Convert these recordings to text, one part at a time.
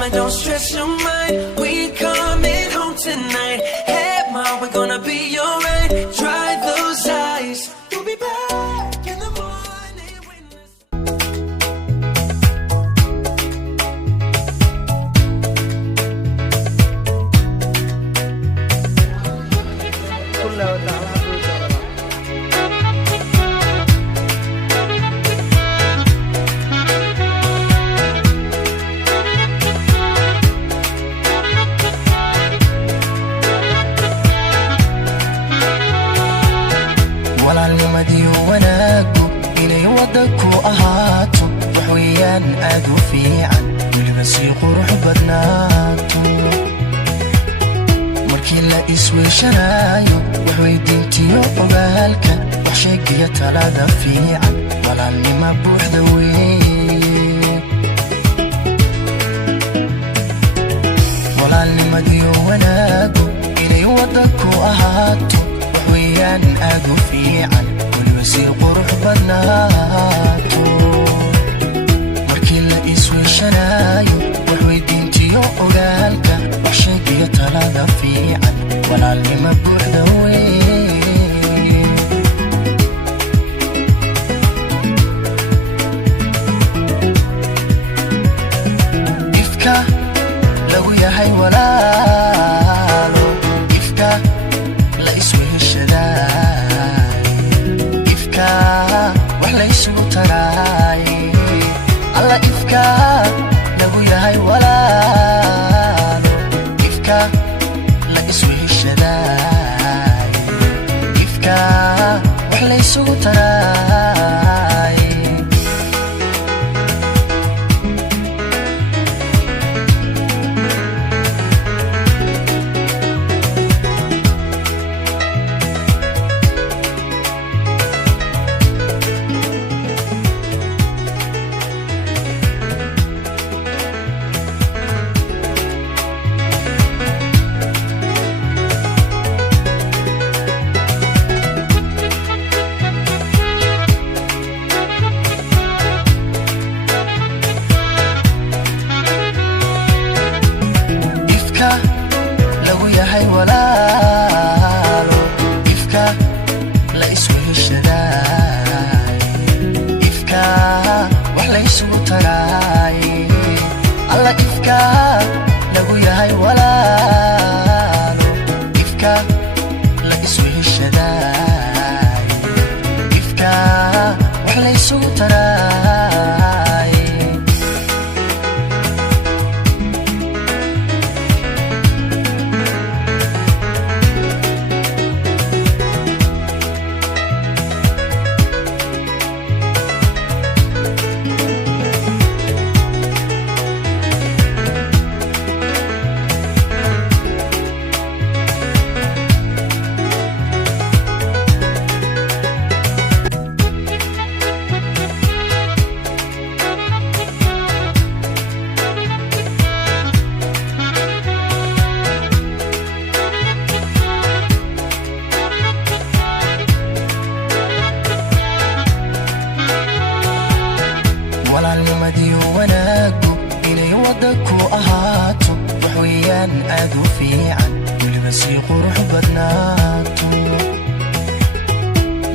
mama, don't stress your mind. We coming home tonight. Hey, mom, we're gonna be alright. Dry those eyes. We'll be back in the morning when walaalnimadii wanaagu inay wadda ku ahaato wax weeyaan aad u fiican weliba sii qurux badnaato markii la isweeshanaayo wax weydiintiyo ogaalka wax sheegiya talada fiican walaalnima buuxda weeye walaalnimadii wanaagu inay wadda ku ahaato ويان أدو في عن ولبسي قرح بناتو مركي لا إسوي شنايو وحوي دينتي وقالك وحشاقية تلادا في عن ولا اللي مبوح دوي إفكا لو يا هاي ولا إفكا لا إسوي إفكا وحلا يسوق تراي الله إفكا لو ياهي ولا إفكا لا يسوي الشداي إفكا وحلا يسوق تراي لو ياهي ولا إفكا لا يسوي الشداي إفكا وحلا يسوق تراي الله إفكا لو ياهي ولا إفكا لا يسوي الشداي إفكا وحلا يسوق تراي walaalnimadii wanaagu inay wadda ku ahaato wax weeyaan aad u fiican weliba sii qurux badnaato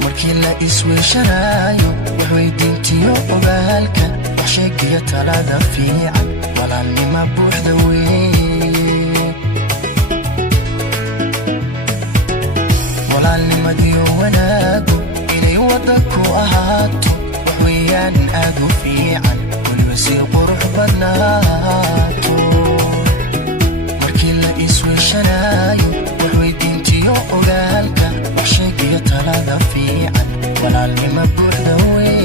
markii la isweeshanaayo wax weydiintiyo ogaalka wax sheegiya talada fiican walaalnima buuxda weeye walaalnimadii wanaagu inay wadda ku ahaato ويان أدو في عن ولبسي قرح بناتو مركي لا إسوي شنايو وحوي دينتي وقالك وحشاقية تلادا في عن ولا اللي مبوح دوي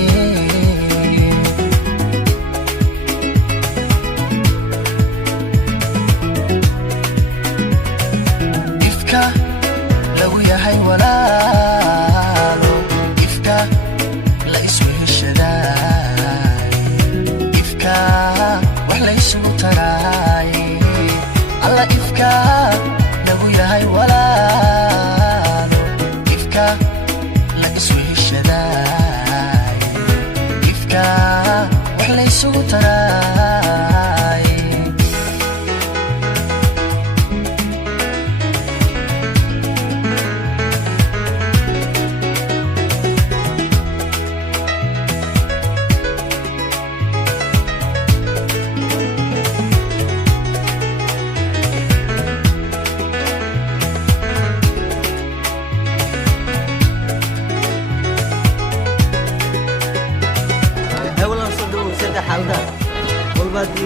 إفكا لو ياهي ولا إفكا لا يسوي الشداي إفكا وحلا يسوق تراي الله إفكا لو ياهي ولا إفكا لا يسوي الشداي إفكا وحلا يسوق تراي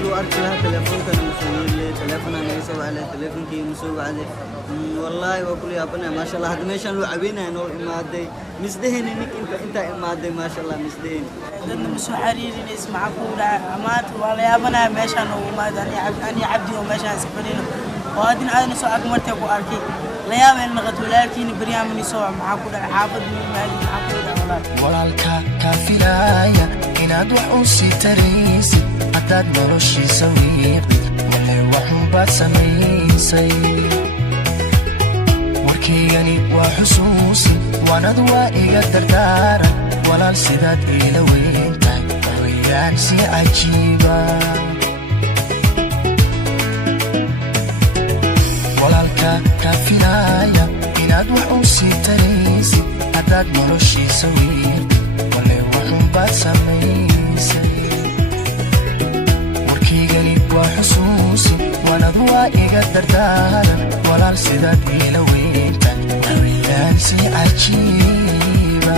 لو أركي لها تليفون كان مسوي لي تليفون أنا يسوي عليه تليفون كي مسوي عليه والله وأقول يا بنا ما شاء الله هذا ماشان لو عبينا إنه إمادي مسدهن إنك أنت إمادي ما شاء الله مسدهن dadna ma soo xariirin ismaca ku dhaca amaad wala yaabana meeshan oo maadani cabdi oo meeshan iska fadhino oo adin aadna soo agmartay ku arkay la yaabeen naqad walaalkiina baryaamini soo maxaa ku dhaca xaafad maali maxaa ku dhaca walaalka ka filaya inaad wax u sii taraysid haddaad noloshiisa wiiqdid walle waxun baad samaysay warkaygani waa xusuusin waanad waa iga dardaaran walaal sidaad iila weyntahay waxweeyaan si cajiiba walaalka ka filaya inaad wax u sii taraysid haddaad noloshiisa wiiqdid walle waxun baad samaysay warkaygani waa xusuusin waanad waa iga dardaaran walaal sidaad iila weyntahay waxweeyaan si cajiiba